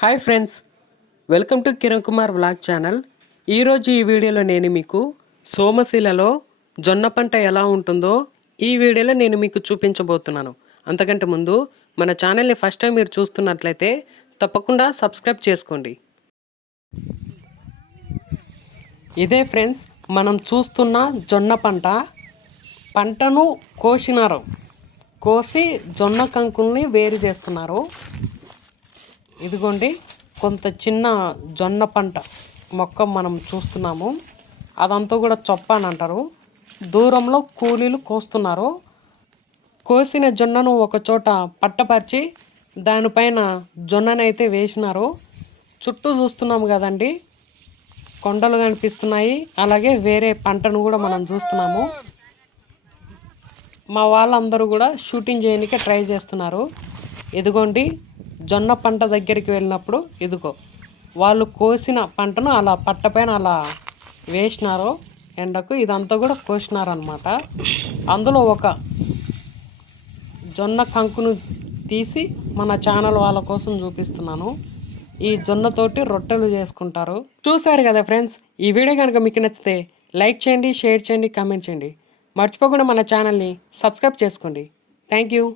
Hi friends, welcome to Kiran Kumar vlog channel. ఈరోజు ఈ వీడియోలో నేను మీకు సోమశిలలో జొన్న పంట ఎలా ఉంటుందో ఈ వీడియోలో నేను మీకు చూపించబోతున్నాను. అంతకంటే ముందు మన ఛానల్ని ఫస్ట్ టైం మీరు చూస్తున్నట్లయితే తప్పకుండా సబ్స్క్రైబ్ చేసుకోండి. ఇదే ఫ్రెండ్స్ మనం చూస్తున్న జొన్న పంటను కోసి జొన్న కంకుల్ని వేరు చేస్తున్నారు. ఇదిగోండి, కొంత చిన్న జొన్న పంట మొక్క మనం చూస్తున్నాము. అదంతా కూడా చొప్ప అని అంటారు. దూరంలో కూలీలు కోస్తున్నారు. కోసిన జొన్నను ఒక చోట పట్టపరిచి దానిపైన జొన్ననైతే వేసినారు. చుట్టూ చూస్తున్నాము కదండి, కొండలు కనిపిస్తున్నాయి. అలాగే వేరే పంటను కూడా మనం చూస్తున్నాము. మా వాళ్ళందరూ కూడా షూటింగ్ చేయడానికి ట్రై చేస్తున్నారు. ఇదిగోండి, జొన్న పంట దగ్గరికి వెళ్ళినప్పుడు ఇదిగో వాళ్ళు కోసిన పంటను అలా పట్టపైన అలా వేసినారు ఎండకు. ఇదంతా కూడా కోసినారనమాట. అందులో ఒక జొన్న కంకును తీసి మన ఛానల్ వాళ్ళ కోసం చూపిస్తున్నాను. ఈ జొన్నతోటి రొట్టెలు చేసుకుంటారు. చూసారు కదా ఫ్రెండ్స్, ఈ వీడియో కనుక మీకు నచ్చితే లైక్ చేయండి, షేర్ చేయండి, కామెంట్ చేయండి. మర్చిపోకుండా మన ఛానల్ని సబ్స్క్రైబ్ చేసుకోండి. Thank you.